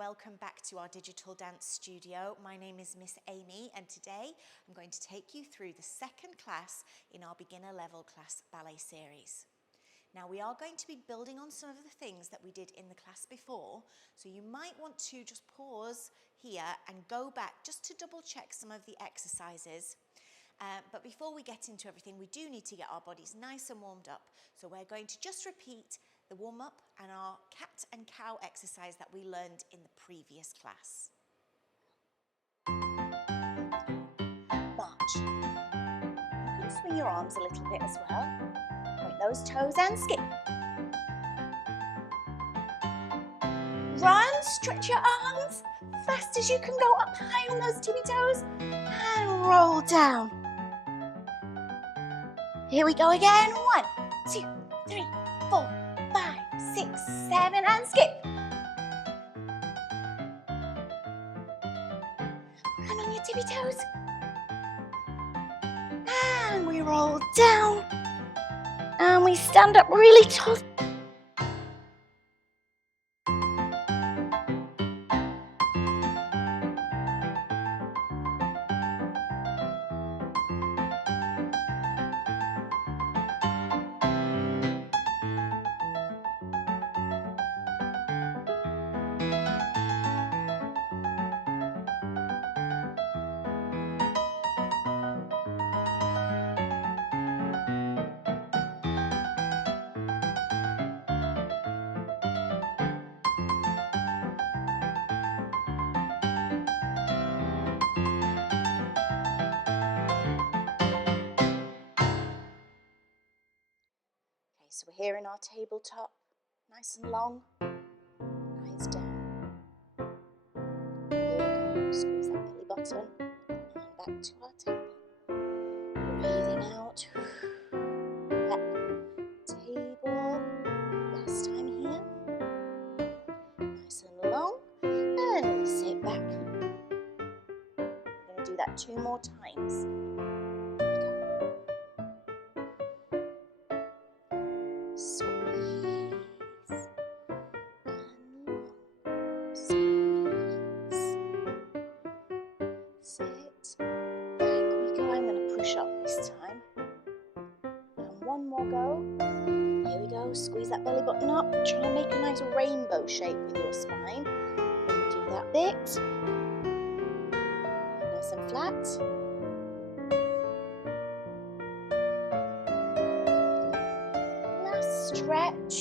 welcome back to our digital dance studio. My name is Miss Amy and today I'm going to take you through the second class in our beginner level class ballet series. Now we are going to be building on some of the things that we did in the class before, so you might want to just pause here and go back just to double check some of the exercises. But before we get into everything, we do need to get our bodies nice and warmed up. So we're going to just repeat the warm-up and our cat and cow exercise that we learned in the previous class. March. You can swing your arms a little bit as well. Point those toes and skip. Run, stretch your arms, fast as you can go up high on those tippy toes and roll down. Here we go again. 1, 2, 3, 4, 5, 6, 7, and skip. Run on your tippy toes. And we roll down. And we stand up really tall. So we're here in our tabletop, nice and long, eyes down. Here we go, squeeze that belly button and back to our table. Breathing out, back, table, last time here. Nice and long, and we sit back. We're going to do that 2 more times. Up this time, and 1 more go. Here we go, squeeze that belly button up, try and make a nice rainbow shape with your spine when you do that bit. Nice and flat. Last stretch,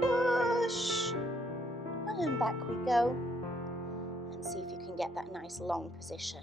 push, and then back we go, and see if you can get that nice long position.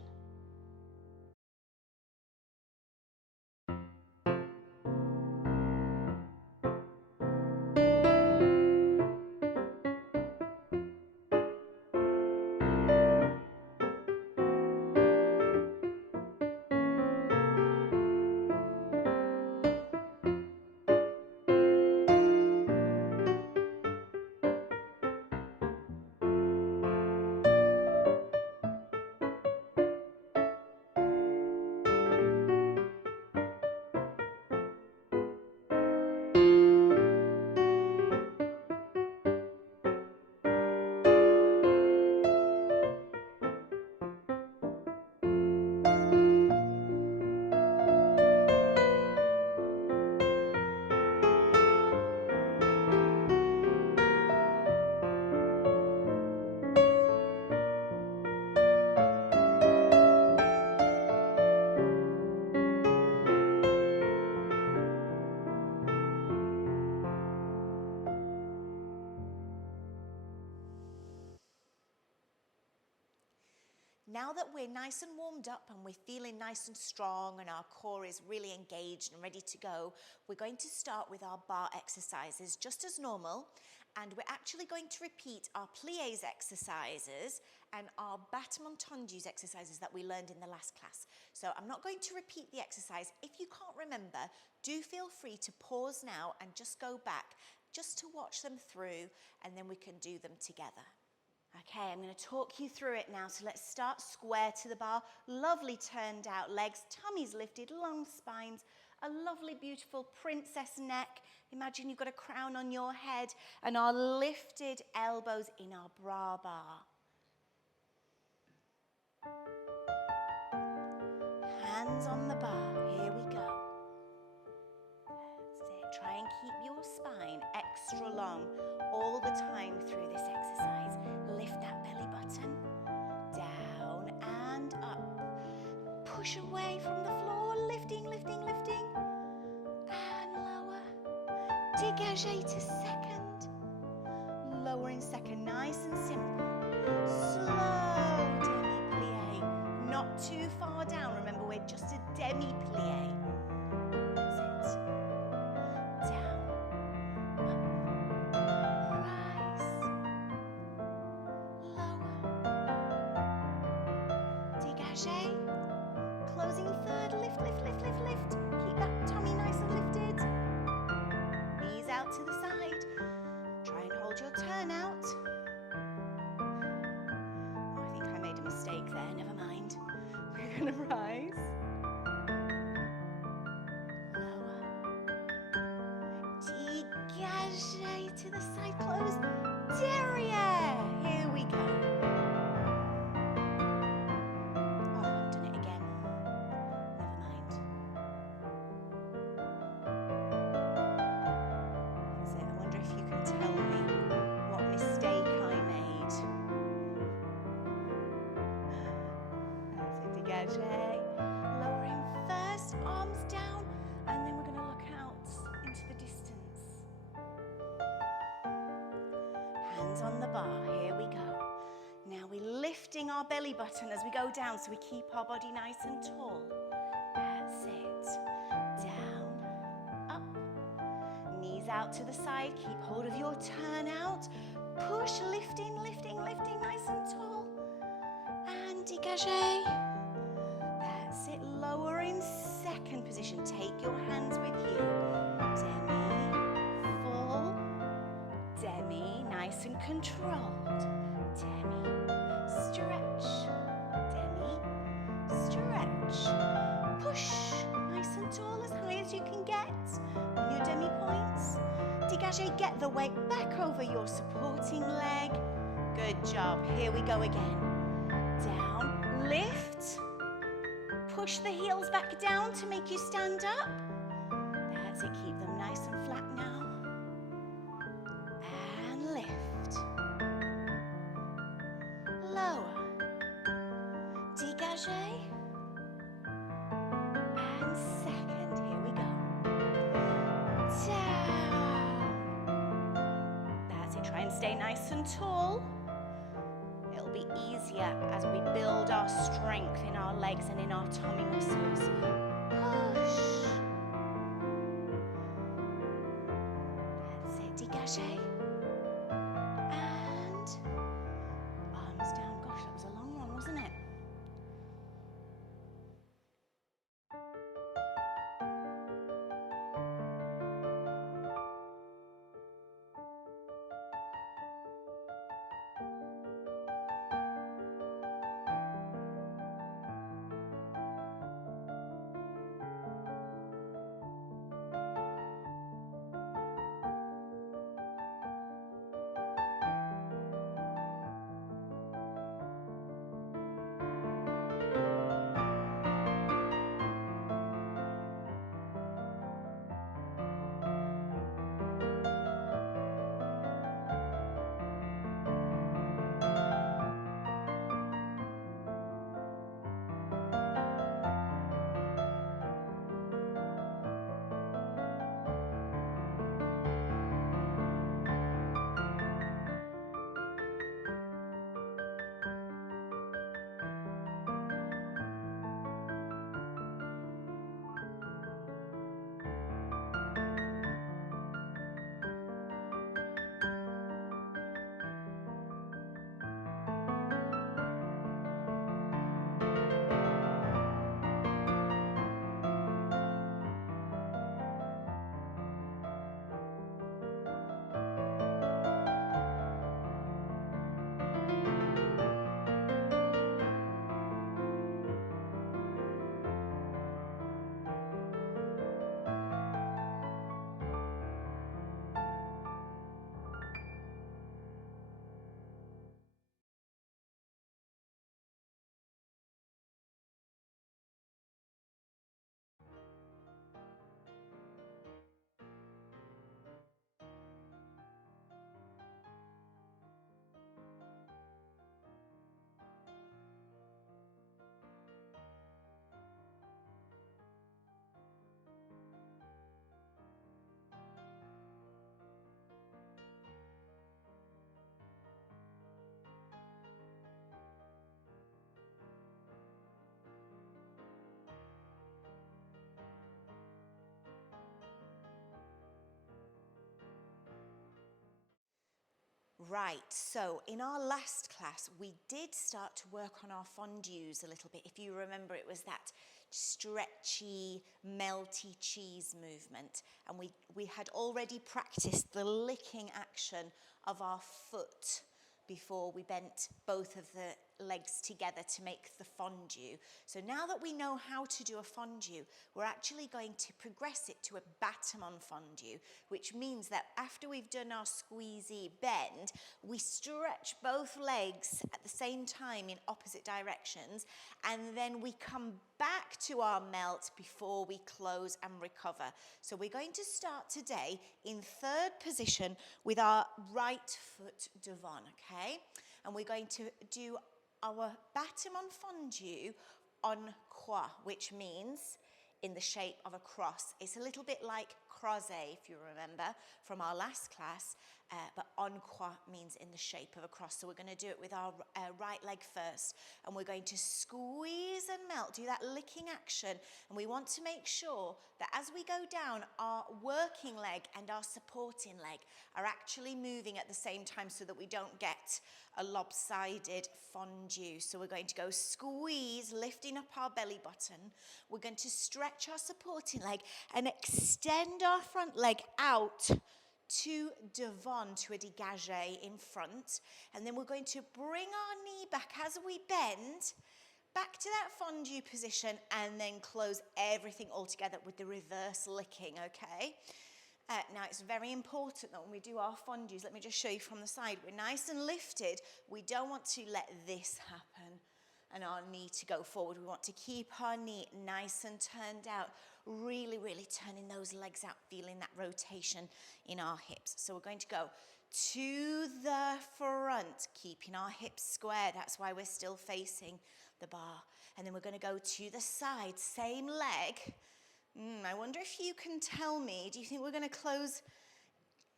Now that we're nice and warmed up and we're feeling nice and strong and our core is really engaged and ready to go, we're going to start with our barre exercises just as normal, and we're actually going to repeat our pliés exercises and our battement tendus exercises that we learned in the last class. So I'm not going to repeat the exercise. If you can't remember, do feel free to pause now and just go back just to watch them through, and then we can do them together. Okay, I'm going to talk you through it now. So let's start square to the bar. Lovely turned out legs, tummies lifted, long spines, a lovely, beautiful princess neck. Imagine you've got a crown on your head and our lifted elbows in our bra bar. Hands on the bar, here we go. That's it, try and keep your spine extra long all the time through this exercise. Lift that belly button, down and up. Push away from the floor, lifting, lifting, lifting, and lower. Dégagez to second, lower in second, nice and simple. Slow demi-plie, not too far down. Remember, we're just a demi-plie. That's it. Down, up, rise, lower, dégagez. Closing third, lift, lift, lift, lift, lift. Keep that tummy nice and lifted. Knees out to the side. Try and hold your turn out. Oh, I think I made a mistake there, never mind. We're gonna rise. Lower. Dégagez to the side, close. Derrière. Here we go. Lowering first, arms down, and then we're going to look out into the distance. Hands on the bar, here we go. Now we're lifting our belly button as we go down so we keep our body nice and tall. That's it. Down, up, knees out to the side, keep hold of your turn out. Push, lifting, lifting, lifting, nice and tall. And dégagez. That's it, lower in second position. Take your hands with you. Demi, full, demi, nice and controlled. Demi, stretch, demi, stretch. Push, nice and tall, as high as you can get on your demi points. Dégagez, get the weight back over your supporting leg. Good job, here we go again. Down, lift. Push the heels back down to make you stand up. That's it, keep them nice and flat now. And lift. Lower. Dégagez. And second, here we go. Down. That's it, try and stay nice and tall. It'll be easier as we build our strength in our legs and in our tummy muscles. Push. That's it, dégagez. And arms down. Gosh, that was a long one, wasn't it? Right, so in our last class, we did start to work on our fondues a little bit. If you remember, it was that stretchy, melty cheese movement. And we had already practiced the licking action of our foot before we bent both of the legs together to make the fondue. So now that we know how to do a fondue, we're actually going to progress it to a battement fondue, which means that after we've done our squeezy bend, we stretch both legs at the same time in opposite directions, and then we come back to our melt before we close and recover. So we're going to start today in third position with our right foot devant, okay? And we're going to do our battement fondue en croix, which means in the shape of a cross. It's a little bit like croisé, if you remember, from our last class, but en croix means in the shape of a cross. So we're going to do it with our right leg first, and we're going to squeeze and melt, do that licking action, and we want to make sure that as we go down, our working leg and our supporting leg are actually moving at the same time so that we don't get a lopsided fondue. So we're going to go squeeze, lifting up our belly button. We're going to stretch our supporting leg and extend our front leg out to devant, to a dégagé in front. And then we're going to bring our knee back as we bend, back to that fondue position, and then close everything all together with the reverse licking, okay? Now, it's very important that when we do our fondues, let me just show you from the side, we're nice and lifted. We don't want to let this happen and our knee to go forward. We want to keep our knee nice and turned out, really, really turning those legs out, feeling that rotation in our hips. So we're going to go to the front, keeping our hips square. That's why we're still facing the bar. And then we're going to go to the side, same leg. I wonder if you can tell me, do you think we're going to close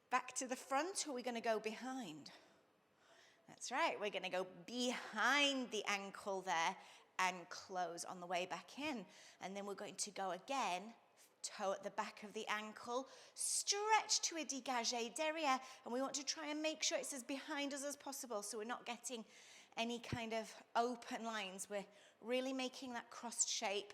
back to the front, or are we going to go behind? That's right, we're going to go behind the ankle there and close on the way back in. And then we're going to go again, toe at the back of the ankle, stretch to a dégagé derrière, and we want to try and make sure it's as behind us as possible so we're not getting any kind of open lines. We're really making that crossed shape.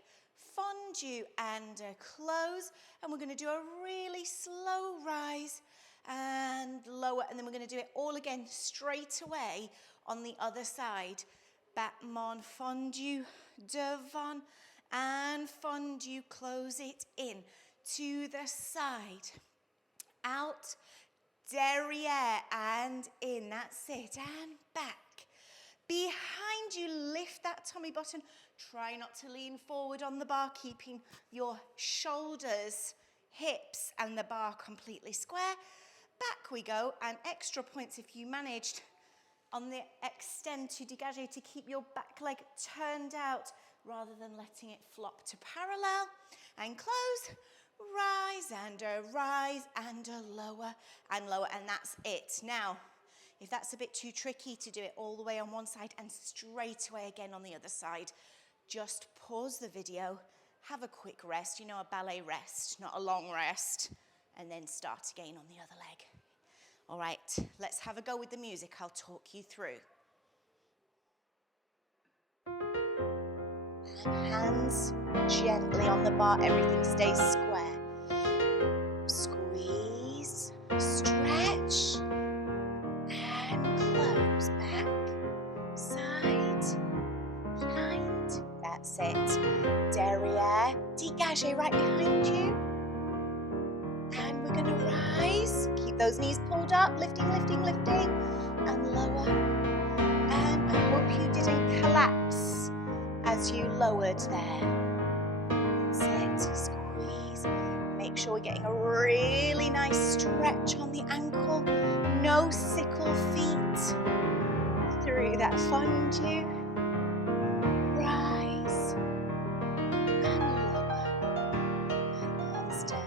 Fondue and close, and we're going to do a really slow rise and lower, and then we're going to do it all again straight away on the other side. Battement fondue, devant, and fondue, close it in to the side, out, derrière, and in. That's it, and back. Behind you, lift that tummy button. Try not to lean forward on the bar, keeping your shoulders, hips, and the bar completely square. Back we go, and extra points if you managed on the extend to dégagé to keep your back leg turned out rather than letting it flop to parallel. And close, rise and a lower and lower, and that's it. Now, if that's a bit too tricky to do it all the way on one side and straight away again on the other side, just pause the video, have a quick rest, a ballet rest, not a long rest, and then start again on the other leg. All right, let's have a go with the music. I'll talk you through. Hands gently on the bar, everything stays square. Squeeze, stretch, and close. Back, side, behind. That's it. Derrière, dégagé right behind you. And we're going to rise. Keep those knees pulled up, lifting, lifting, lifting, and lower. And I hope you didn't collapse as you lowered there. That's it. Squeeze. Make sure we're getting a really nice stretch on the ankle. No sickle feet. Through that fondue. Rise. And lower. And arms down.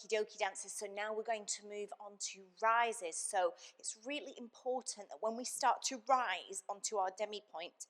Okie dokie dancers, so now we're going to move on to rises. So it's really important that when we start to rise onto our demi-point,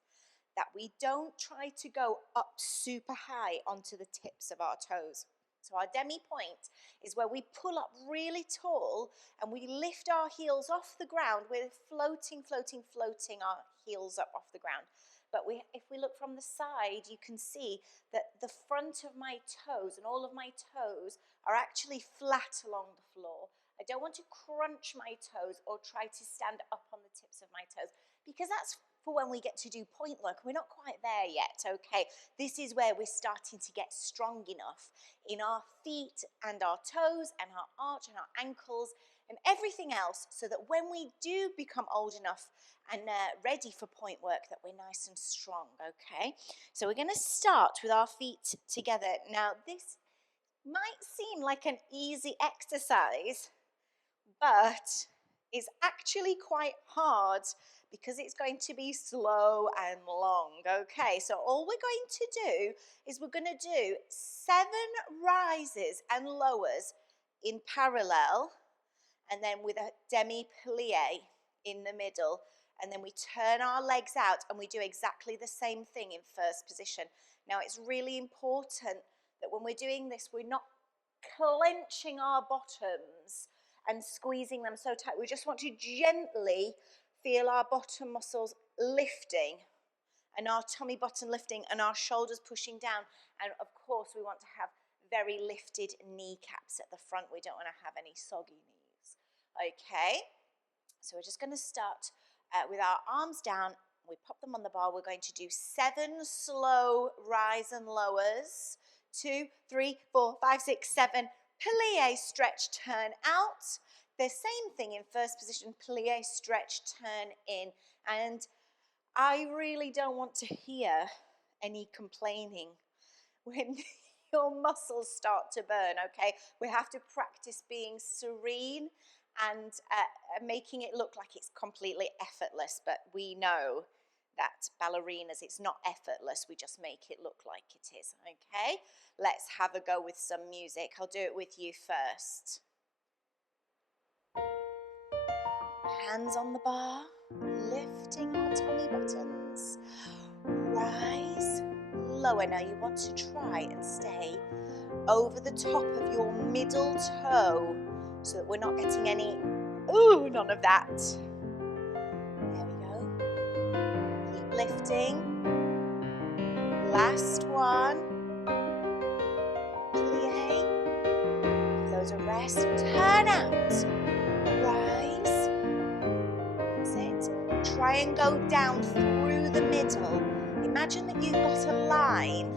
that we don't try to go up super high onto the tips of our toes. So our demi-point is where we pull up really tall and we lift our heels off the ground. We're floating our heels up off the ground. But if we look from the side, you can see that the front of my toes and all of my toes are actually flat along the floor. I don't want to crunch my toes or try to stand up on the tips of my toes, because that's for when we get to do point work. We're not quite there yet, okay? This is where we're starting to get strong enough in our feet and our toes and our arch and our ankles and everything else, so that when we do become old enough and ready for point work, that we're nice and strong, okay? So we're going to start with our feet together. Now, this might seem like an easy exercise, but it's actually quite hard because it's going to be slow and long, okay? So all we're going to do is we're going to do 7 rises and lowers in parallel, and then with a demi-plie in the middle, and then we turn our legs out and we do exactly the same thing in first position. Now, it's really important that when we're doing this, we're not clenching our bottoms and squeezing them so tight. We just want to gently feel our bottom muscles lifting and our tummy button lifting and our shoulders pushing down. And of course, we want to have very lifted kneecaps at the front. We don't want to have any soggy knees. Okay, so we're just going to start with our arms down. We pop them on the bar. We're going to do 7 slow rise and lowers. 2, 3, 4, 5, 6, 7. Plie, stretch, turn out. The same thing in first position. Plie, stretch, turn in. And I really don't want to hear any complaining when your muscles start to burn, okay? We have to practice being serene and making it look like it's completely effortless, but we know that ballerinas, it's not effortless, we just make it look like it is, okay? Let's have a go with some music. I'll do it with you first. Hands on the bar, lifting our tummy buttons. Rise, lower. Now you want to try and stay over the top of your middle toe so that we're not getting any, none of that. There we go. Keep lifting. Last one. Plie. Give those a rest. Turn out. Rise. That's it. Try and go down through the middle. Imagine that you've got a line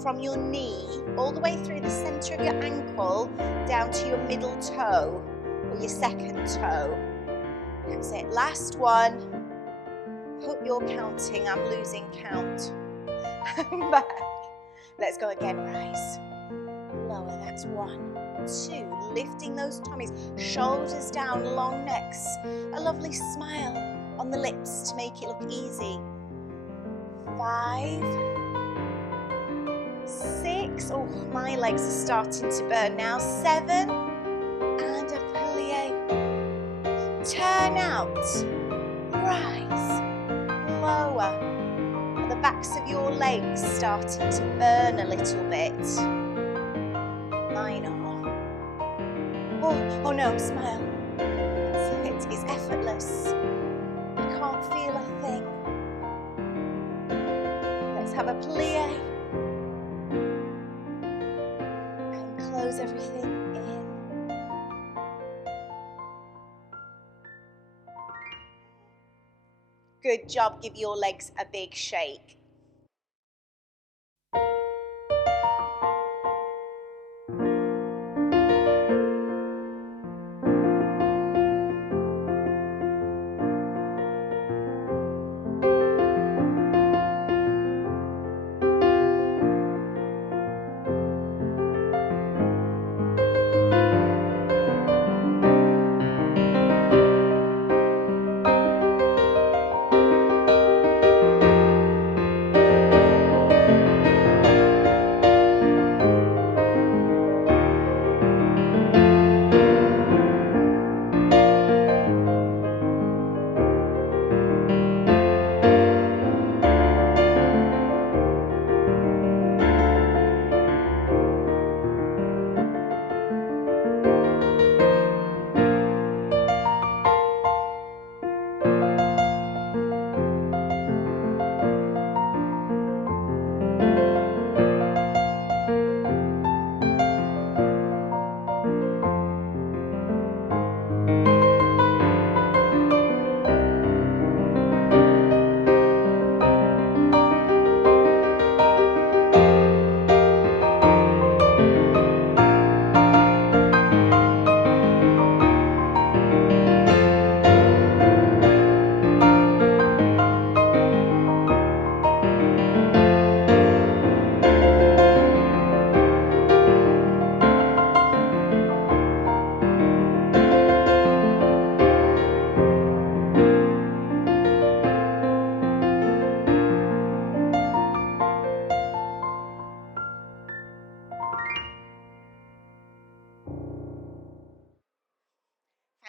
from your knee all the way through the center of your ankle down to your middle toe or your second toe. That's it. Last one. Hope you're counting. I'm losing count. Back. Let's go again. Rise. Lower. That's 1, 2. Lifting those tummies. Shoulders down. Long necks. A lovely smile on the lips to make it look easy. 5, 6. Oh, my legs are starting to burn now. 7. And a plie. Turn out. Rise. Lower. Are the backs of your legs starting to burn a little bit? Mine are. Oh no, smile. That's it. It's effortless. You can't feel a thing. Let's have a plie. And close everything in. Good job. Give your legs a big shake.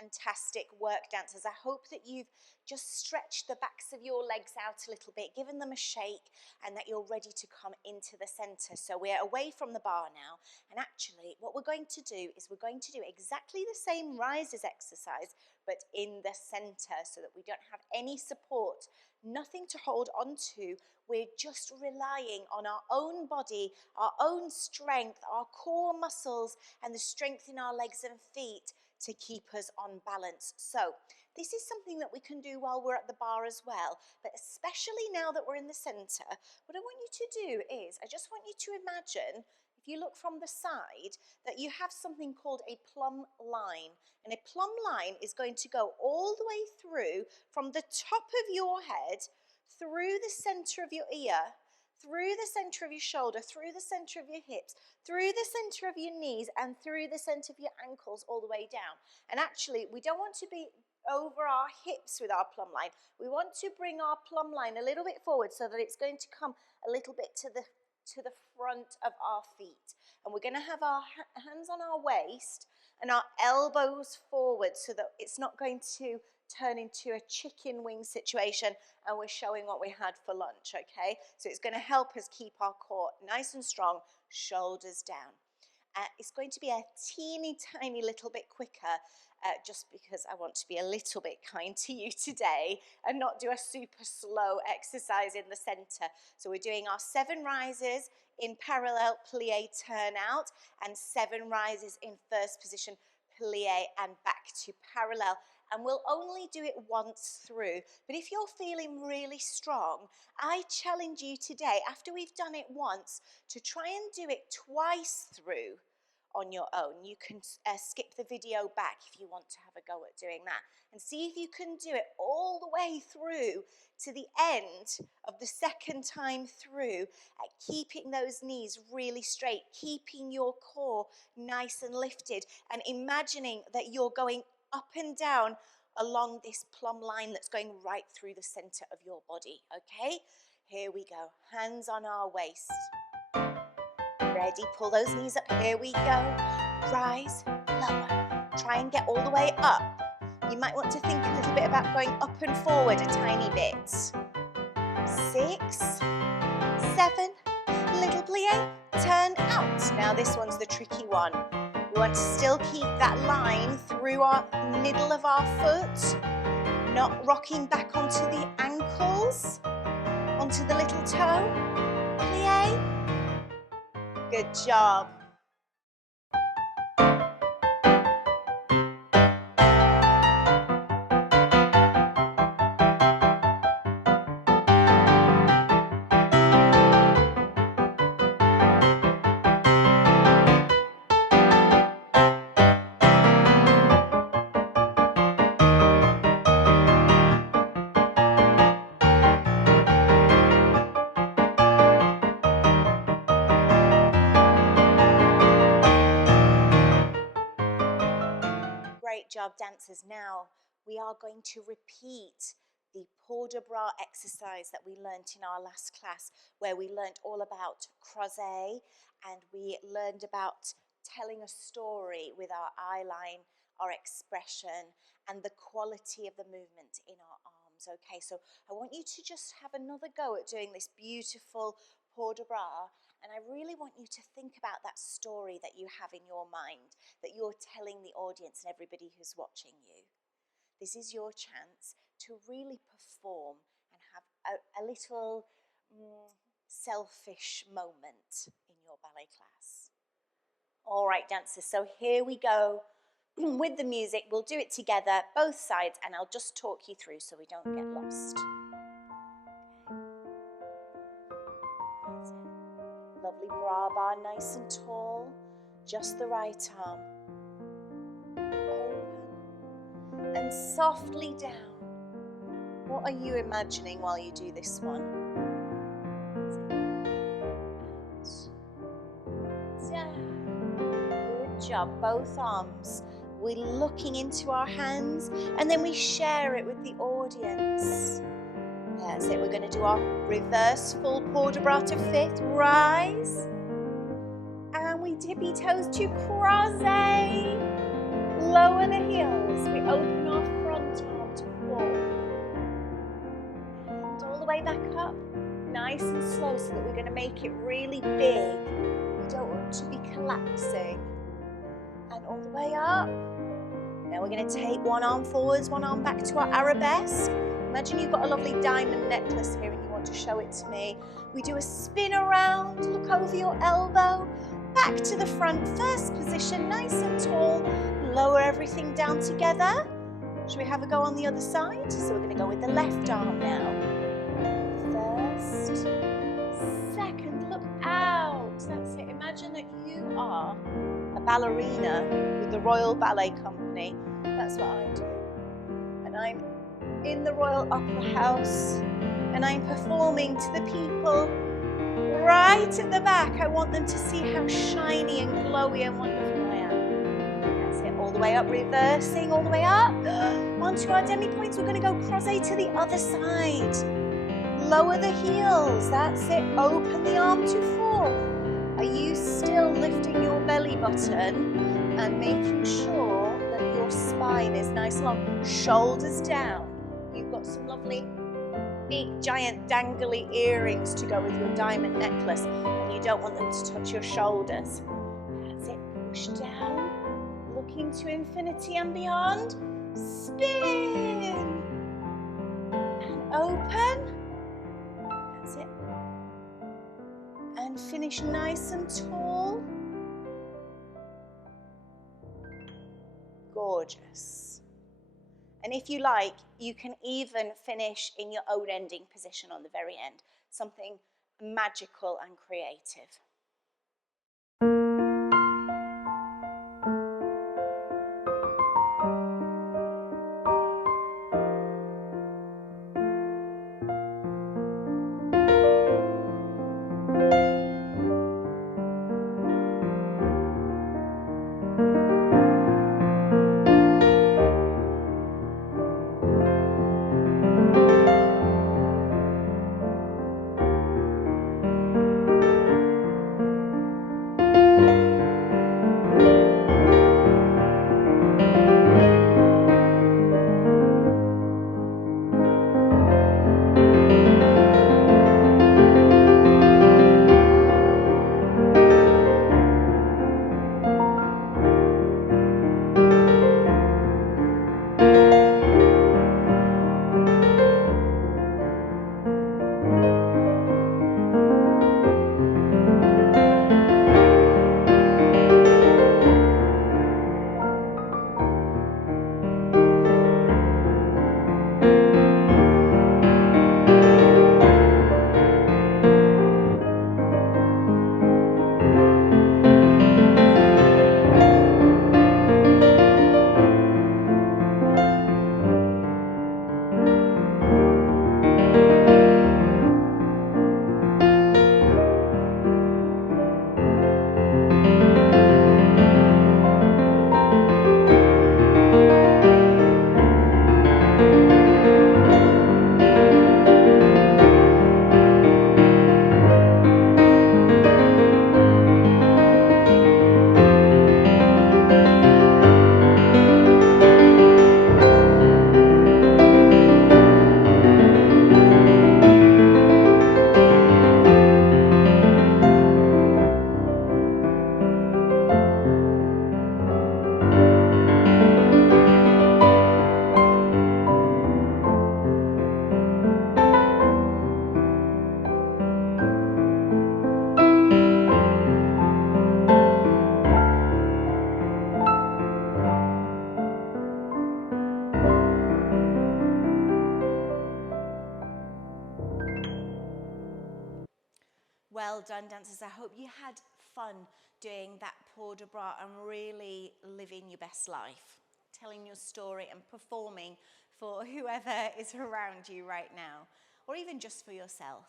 Fantastic work, dancers. I hope that you've just stretched the backs of your legs out a little bit, given them a shake, and that you're ready to come into the center. So we're away from the bar now, and actually what we're going to do is we're going to do exactly the same rises exercise, but in the center, so that we don't have any support, nothing to hold on to. We're just relying on our own body, our own strength, our core muscles, and the strength in our legs and feet to keep us on balance. So this is something that we can do while we're at the bar as well, but especially now that we're in the center, what I want you to do is, I just want you to imagine, if you look from the side, that you have something called a plumb line. And a plumb line is going to go all the way through from the top of your head, through the center of your ear, through the center of your shoulder, through the center of your hips, through the center of your knees, and through the center of your ankles all the way down. And actually, we don't want to be over our hips with our plumb line. We want to bring our plumb line a little bit forward so that it's going to come a little bit to the front of our feet. And we're going to have our hands on our waist and our elbows forward so that it's not going to turn into a chicken wing situation and we're showing what we had for lunch, okay? So it's going to help us keep our core nice and strong, shoulders down. It's going to be a teeny tiny little bit quicker just because I want to be a little bit kind to you today and not do a super slow exercise in the center. So we're doing our 7 rises in parallel plie turn out and 7 rises in first position plie and back to parallel. And we'll only do it once through. But if you're feeling really strong, I challenge you today, after we've done it once, to try and do it twice through on your own. You can skip the video back if you want to have a go at doing that. And see if you can do it all the way through to the end of the second time through, at keeping those knees really straight, keeping your core nice and lifted, and imagining that you're going up and down along this plumb line that's going right through the center of your body, okay? Here we go, hands on our waist. Ready, pull those knees up, here we go. Rise, lower, try and get all the way up. You might want to think a little bit about going up and forward a tiny bit. 6, 7, little plie, turn out. Now this one's the tricky one. We want to still keep that line through our middle of our foot, not rocking back onto the ankles, onto the little toe. Plie. Good job. Great job, dancers. Now we are going to repeat the port de bras exercise that we learnt in our last class, where we learnt all about crozet and we learned about telling a story with our eye line, our expression, and the quality of the movement in our arms. Okay, so I want you to just have another go at doing this beautiful port de bras. And I really want you to think about that story that you have in your mind, that you're telling the audience and everybody who's watching you. This is your chance to really perform and have a little selfish moment in your ballet class. All right, dancers, so here we go with the music. We'll do it together, both sides, and I'll just talk you through so we don't get lost. Lovely bra bar, nice and tall, just the right arm. Open and softly down. What are you imagining while you do this one? Out. Down. Good job, both arms. We're looking into our hands and then we share it with the audience. That's it, we're going to do our reverse full port de bras to fifth, rise, and we tippy toes to crozet, Lower the heels. We open our front arm to 4. And all the way back up. Nice and slow so that we're going to make it really big. We don't want to be collapsing. And all the way up. Now we're going to take one arm forwards, one arm back to our arabesque. Imagine you've got a lovely diamond necklace here and you want to show it to me. We do a spin around, look over your elbow, back to the front, first position, nice and tall. Lower everything down together. Should we have a go on the other side? So we're going to go with the left arm now. First, second, look out. That's it. Imagine that you are a ballerina with the Royal Ballet Company. That's what I do. And I'm in the Royal Opera House and I'm performing to the people right at the back. I want them to see how shiny and glowy and wonderful I am. That's it. All the way up, reversing, all the way up. Onto our demi-points. We're going to go croisé to the other side. Lower the heels. That's it. Open the arm to 4. Are you still lifting your belly button and making sure that your spine is nice and long? Shoulders down. You've got some lovely big giant dangly earrings to go with your diamond necklace and you don't want them to touch your shoulders. That's it. Push down. Looking to infinity and beyond. Spin. And open. That's it. And finish nice and tall. Gorgeous. And if you like, you can even finish in your own ending position on the very end. Something magical and creative. Well done, dancers. I hope you had fun doing that port de bras and really living your best life, telling your story and performing for whoever is around you right now, or even just for yourself.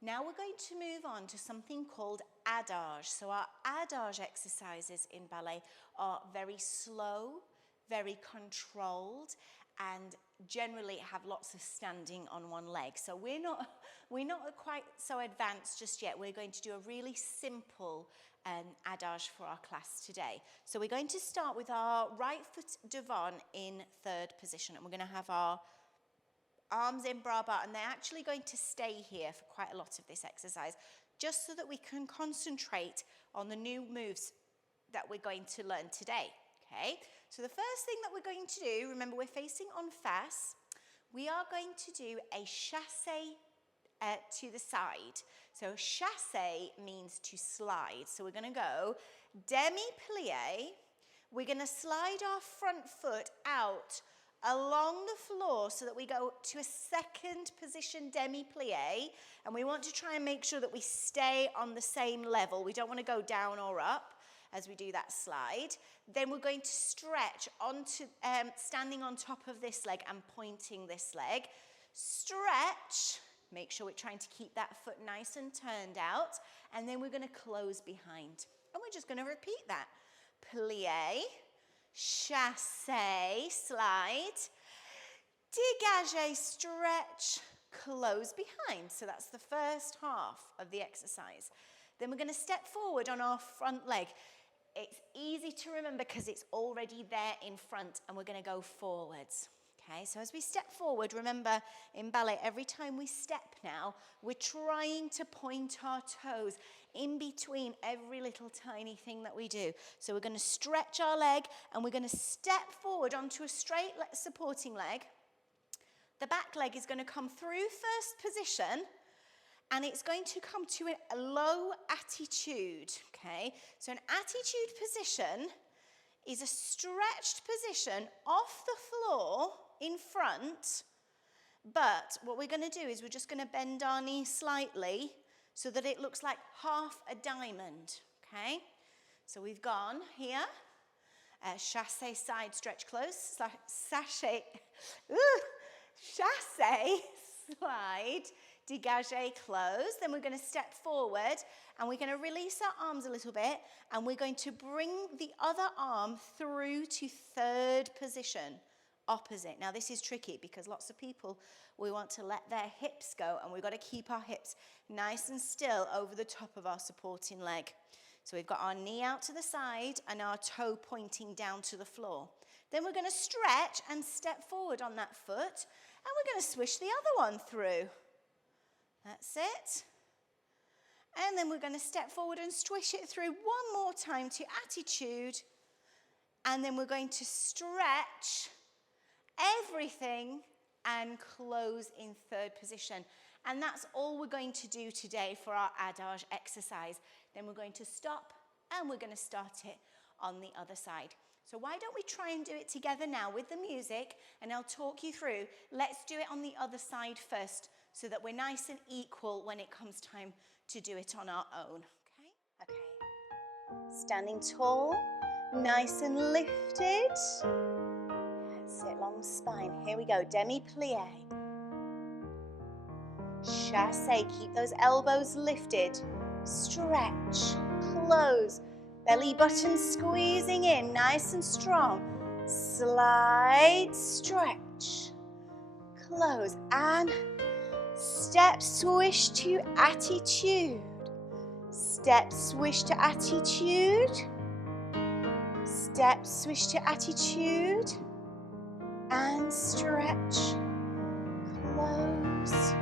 Now we're going to move on to something called adage. So our adage exercises in ballet are very slow, very controlled, and generally have lots of standing on one leg. So we're not quite so advanced just yet. We're going to do a really simple adage for our class today. So we're going to start with our right foot devant in third position, and we're going to have our arms in barre, and they're actually going to stay here for quite a lot of this exercise, just so that we can concentrate on the new moves that we're going to learn today. Okay, so the first thing that we're going to do, remember we're facing en face, we are going to do a chassé to the side. So chassé means to slide. So we're going to go demi-plié. We're going to slide our front foot out along the floor so that we go to a second position demi-plié, and we want to try and make sure that we stay on the same level. We don't want to go down or up as we do that slide. Then we're going to stretch onto, standing on top of this leg and pointing this leg. Stretch, make sure we're trying to keep that foot nice and turned out, and then we're going to close behind. And we're just going to repeat that. Plié, chassé, slide, dégagé, stretch, close behind. So that's the first half of the exercise. Then we're going to step forward on our front leg. It's easy to remember because it's already there in front, and we're going to go forwards. Okay, so as we step forward, remember in ballet, every time we step now, we're trying to point our toes in between every little tiny thing that we do. So we're going to stretch our leg, and we're going to step forward onto a straight supporting leg. The back leg is going to come through first position, and it's going to come to a low attitude, okay? So an attitude position is a stretched position off the floor in front, but what we're going to do is we're just going to bend our knee slightly so that it looks like half a diamond, okay? So we've gone here, chassé, side, stretch, close, chassé, slide, dégagé, close. Then we're going to step forward, and we're going to release our arms a little bit, and we're going to bring the other arm through to third position, opposite. Now this is tricky because lots of people, we want to let their hips go, and we've got to keep our hips nice and still over the top of our supporting leg. So we've got our knee out to the side and our toe pointing down to the floor. Then we're going to stretch and step forward on that foot, and we're going to swish the other one through. That's it. And then we're going to step forward and swish it through one more time to attitude. And then we're going to stretch everything and close in third position. And that's all we're going to do today for our adage exercise. Then we're going to stop, and we're going to start it on the other side. So why don't we try and do it together now with the music, and I'll talk you through. Let's do it on the other side first, so that we're nice and equal when it comes time to do it on our own. Okay? Okay. Standing tall, nice and lifted. That's it, long spine. Here we go, demi-plié. Chassé, keep those elbows lifted. Stretch, close. Belly button squeezing in, nice and strong. Slide, stretch, close, and step swish to attitude. Step swish to attitude. Step swish to attitude. And stretch. Close.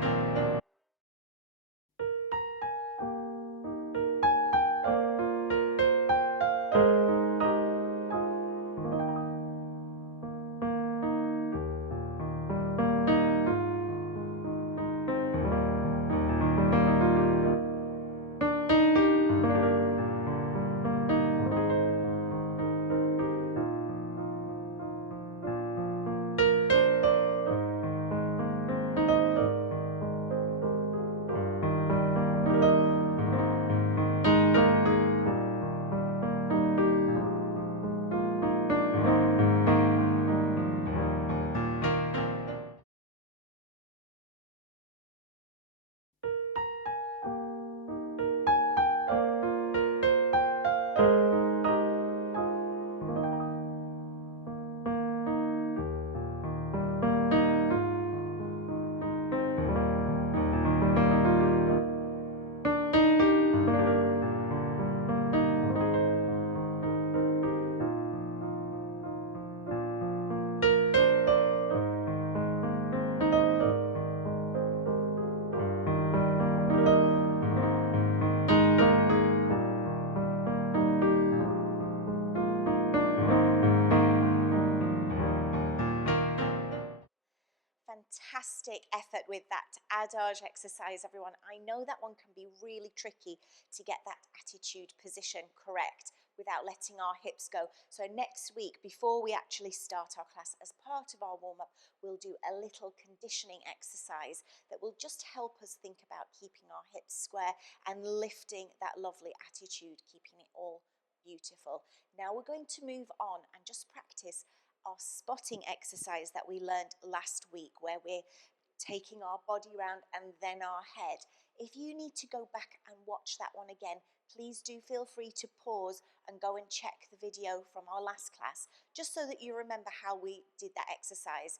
fantastic effort with that adage exercise, everyone. I know that one can be really tricky to get that attitude position correct without letting our hips go. So next week, before we actually start our class, as part of our warm-up, we'll do a little conditioning exercise that will just help us think about keeping our hips square and lifting that lovely attitude, keeping it all beautiful. Now we're going to move on and just practice our spotting exercise that we learned last week, where we're taking our body round and then our head. If you need to go back and watch that one again, please do feel free to pause and go and check the video from our last class, just so that you remember how we did that exercise.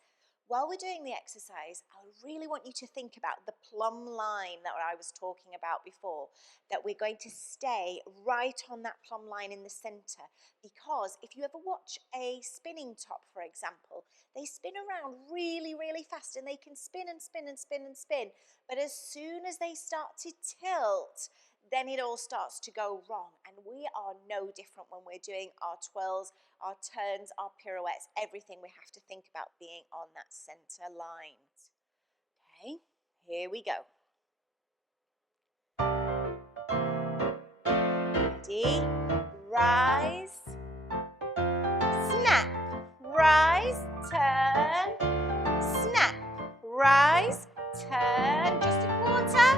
While we're doing the exercise, I really want you to think about the plumb line that I was talking about before, that we're going to stay right on that plumb line in the center, because if you ever watch a spinning top, for example, they spin around really, really fast, and they can spin and spin and spin and spin, but as soon as they start to tilt, then it all starts to go wrong. And we are no different when we're doing our twirls, our turns, our pirouettes, everything. We have to think about being on that center line. Okay, here we go. Ready? Rise, snap, rise, turn, snap, rise, turn, just a quarter.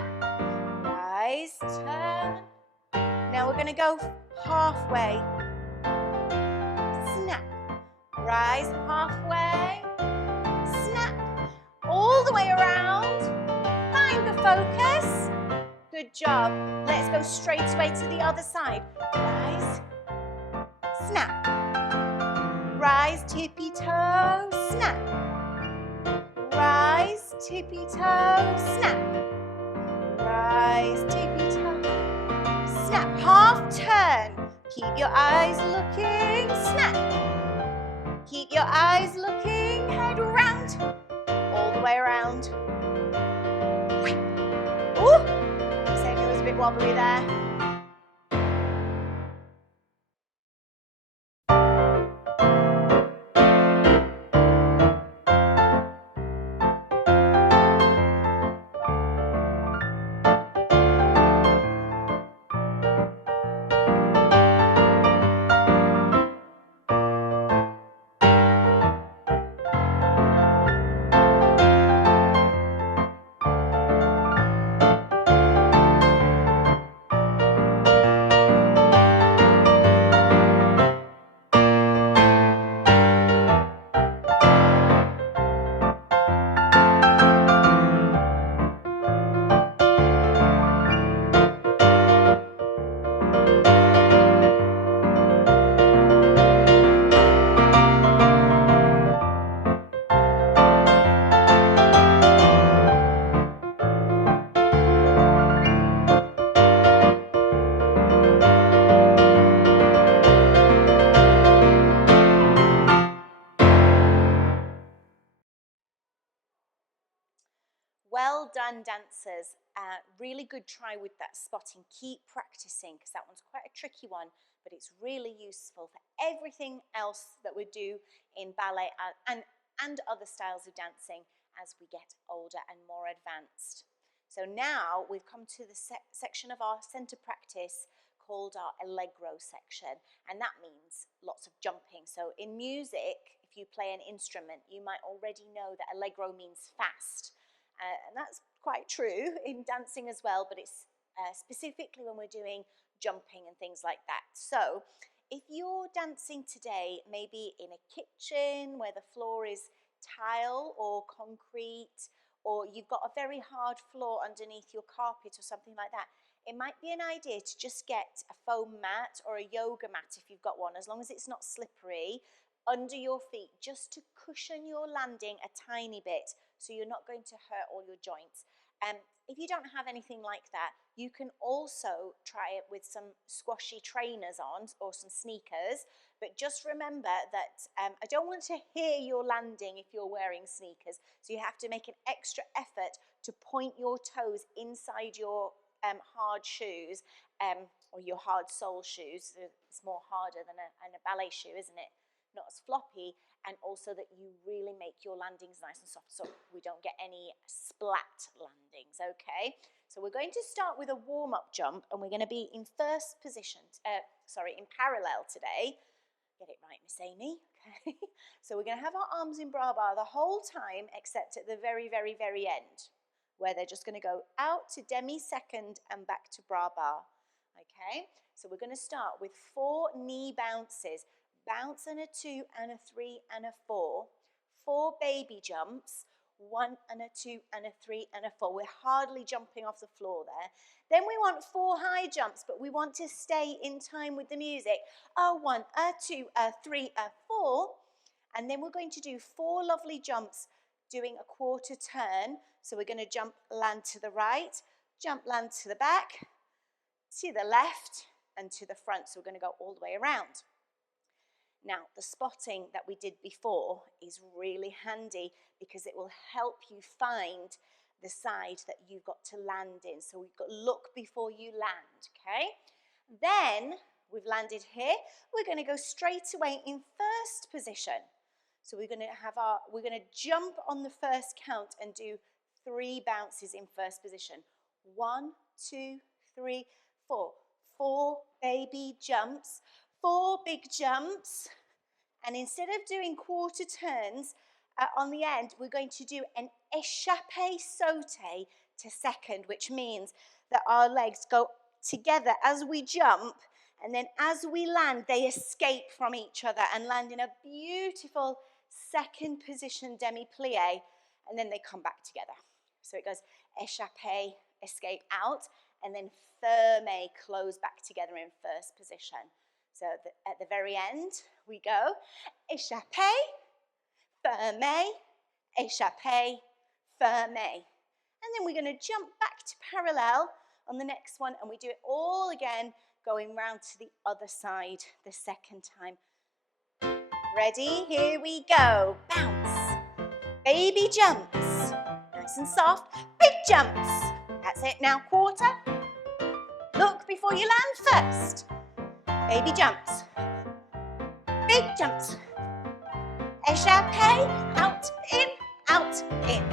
Rise, turn. Now we're going to go halfway. Snap. Rise halfway. Snap. All the way around. Find the focus. Good job. Let's go straight away to the other side. Rise. Snap. Rise, tippy toe, snap. Rise, tippy toe, snap. Rise, tippy toe, snap, half turn. Keep your eyes looking, snap. Keep your eyes looking, head round, all the way around. Ooh, Sammy was a bit wobbly there. Well done, dancers. Really good try with that spotting. Keep practicing, because that one's quite a tricky one, but it's really useful for everything else that we do in ballet and other styles of dancing as we get older and more advanced. So now we've come to the section of our centre practice called our allegro section, and that means lots of jumping. So in music, if you play an instrument, you might already know that allegro means fast. And that's quite true in dancing as well, but it's specifically when we're doing jumping and things like that. So if you're dancing today, maybe in a kitchen where the floor is tile or concrete, or you've got a very hard floor underneath your carpet or something like that, it might be an idea to just get a foam mat or a yoga mat if you've got one, as long as it's not slippery, under your feet, just to cushion your landing a tiny bit, so you're not going to hurt all your joints. If you don't have anything like that, you can also try it with some squashy trainers on or some sneakers, but just remember that I don't want to hear your landing if you're wearing sneakers, so you have to make an extra effort to point your toes inside your hard shoes, or your hard sole shoes. It's more harder than a ballet shoe, isn't it? not as floppy, and also that you really make your landings nice and soft so we don't get any splat landings, okay? So we're going to start with a warm-up jump, and we're going to be in first position, in parallel today. Get it right, Miss Amy, okay? So we're going to have our arms in bra bar the whole time, except at the very, very, very end, where they're just going to go out to demi-second and back to bra bar, okay? So we're going to start with 4 knee bounces. Bounce and a 2 and a 3 and a 4. 4 baby jumps, 1 and a 2 and a 3 and a 4. We're hardly jumping off the floor there. Then we want 4 high jumps, but we want to stay in time with the music. A 1, a 2, a 3, a 4. And then we're going to do 4 lovely jumps doing a quarter turn. So we're going to jump, land to the right, jump, land to the back, to the left, and to the front. So we're going to go all the way around. Now, the spotting that we did before is really handy because it will help you find the side that you've got to land in. So we've got to look before you land, okay? Then we've landed here. We're going to go straight away in first position. So we're going to jump on the first count and do 3 bounces in first position. 1, 2, 3, 4. 4 baby jumps. 4 big jumps, and instead of doing quarter turns on the end, we're going to do an échappé sauté to second, which means that our legs go together as we jump, and then as we land, they escape from each other and land in a beautiful second position demi-plie, and then they come back together. So it goes échappé, escape out, and then fermé, close back together in first position. So at the very end, we go échappé, fermé, échappé, fermé. And then we're going to jump back to parallel on the next one, and we do it all again, going round to the other side the second time. Ready? Here we go. Bounce. Baby jumps. Nice and soft. Big jumps. That's it now, quarter. Look before you land first. Baby jumps. Big jumps. Échappé, out, in, out, in.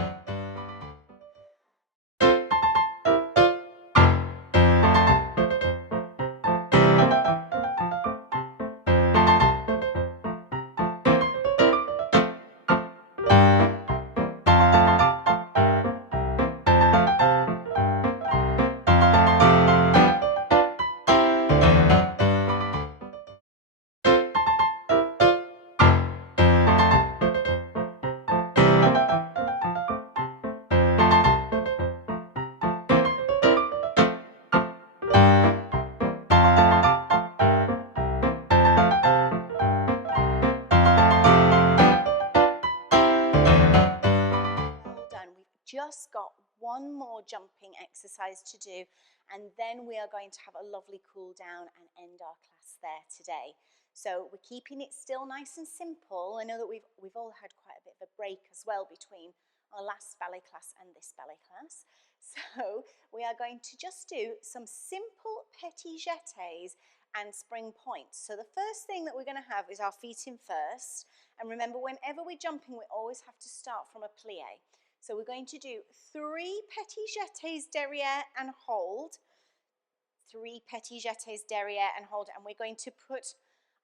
Just got one more jumping exercise to do, and then we are going to have a lovely cool down and end our class there today. So we're keeping it still nice and simple. I know that we've all had quite a bit of a break as well between our last ballet class and this ballet class. So we are going to just do some simple petit jetés and spring points. So the first thing that we're going to have is our feet in first. And remember, whenever we're jumping, we always have to start from a plie. So we're going to do 3 petit jetés derrière and hold. 3 petit jetés derrière and hold. And we're going to put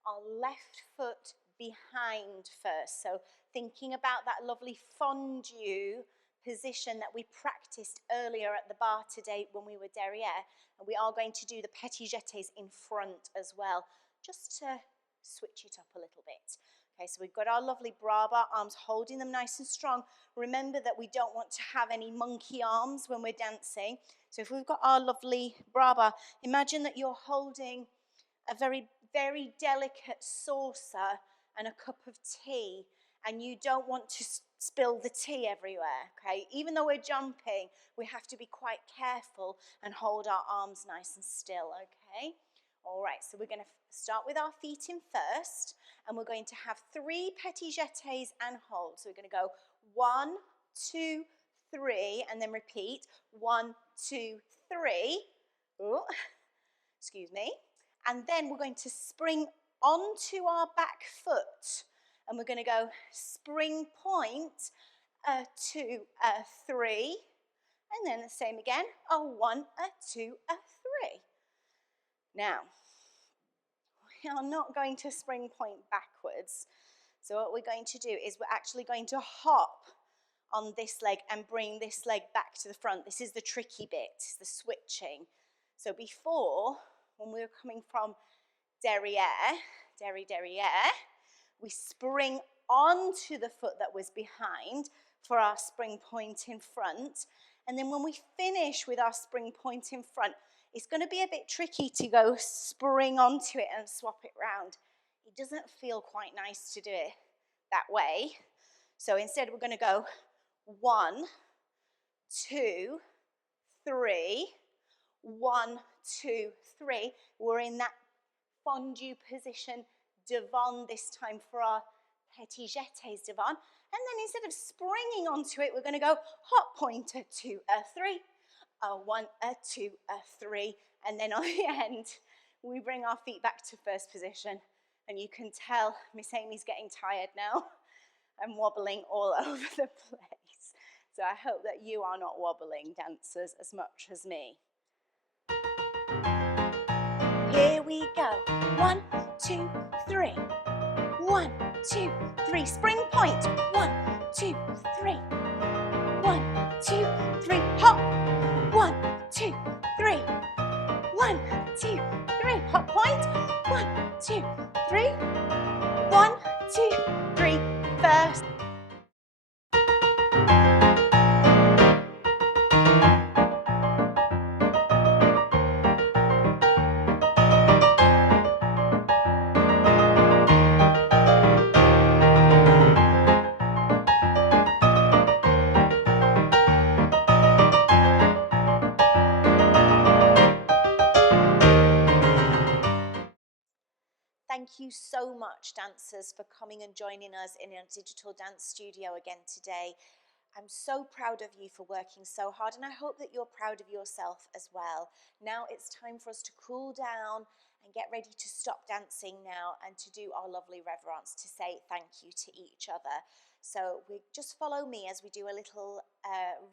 our left foot behind first. So thinking about that lovely fondue position that we practiced earlier at the bar today when we were derrière. And we are going to do the petit jetés in front as well, just to switch it up a little bit. Okay, so we've got our lovely bra bar arms, holding them nice and strong. Remember that we don't want to have any monkey arms when we're dancing. So if we've got our lovely bra bar, imagine that you're holding a very, very delicate saucer and a cup of tea, and you don't want to spill the tea everywhere, okay? Even though we're jumping, we have to be quite careful and hold our arms nice and still, okay? All right, so we're going to start with our feet in first, and we're going to have 3 petit jetés and hold. So we're going to go 1, 2, 3, and then repeat 1, 2, 3. Ooh, excuse me. And then we're going to spring onto our back foot. And we're going to go spring point, a 2, a 3. And then the same again, a 1, a 2, a 3. Now, we are not going to spring point backwards. So what we're going to do is we're actually going to hop on this leg and bring this leg back to the front. This is the tricky bit, is the switching. So before, when we were coming from derriere, we spring onto the foot that was behind for our spring point in front. And then when we finish with our spring point in front, it's going to be a bit tricky to go spring onto it and swap it round. It doesn't feel quite nice to do it that way. So instead we're going to go 1, 2, 3, 1, 2, 3. We're in that fondue position devant this time for our petit jetés devant. And then instead of springing onto it, we're going to go hop point, a 2, a 3, a 1, a 2, a 3. And then on the end, we bring our feet back to first position. And you can tell Miss Amy's getting tired now. I'm wobbling all over the place. So I hope that you are not wobbling, dancers, as much as me. Here we go. 1, 2, 3. 1, 2, 3. Spring point. 1, 2, 3. 1, 2, 3. Hop. 1, 2, 3. 1, 2, 3. Hop point. 1, 2, 3. 1, 2, 3. First. Thank you so much, dancers, for coming and joining us in our digital dance studio again today. I'm so proud of you for working so hard, and I hope that you're proud of yourself as well. Now it's time for us to cool down and get ready to stop dancing now and to do our lovely reverence to say thank you to each other. So just follow me as we do a little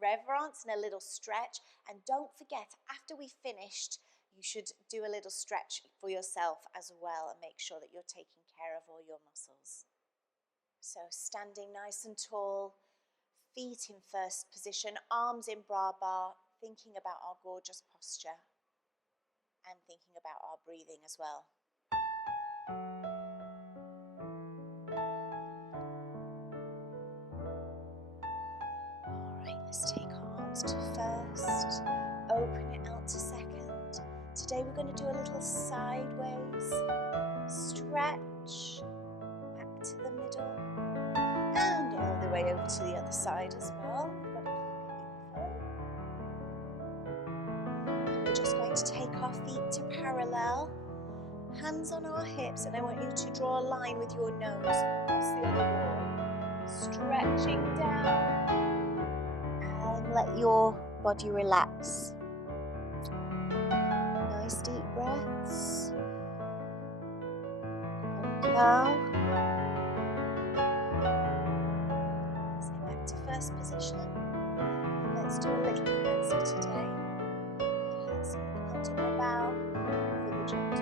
reverence and a little stretch. And don't forget, after we've finished, you should do a little stretch for yourself as well and make sure that you're taking care of all your muscles. So standing nice and tall, feet in first position, arms in bra bar, thinking about our gorgeous posture and thinking about our breathing as well. All right, let's take our arms to first, open it out to second. Today we're going to do a little sideways stretch, back to the middle, and all the way over to the other side as well. We've got to keep it even. And we're just going to take our feet to parallel, hands on our hips, and I want you to draw a line with your nose across the other wall, stretching down, and let your body relax. Nice deep breaths. Now, so back to first position. And let's do a little curtsy today. Curtsy at the bottom of the bow for the jump to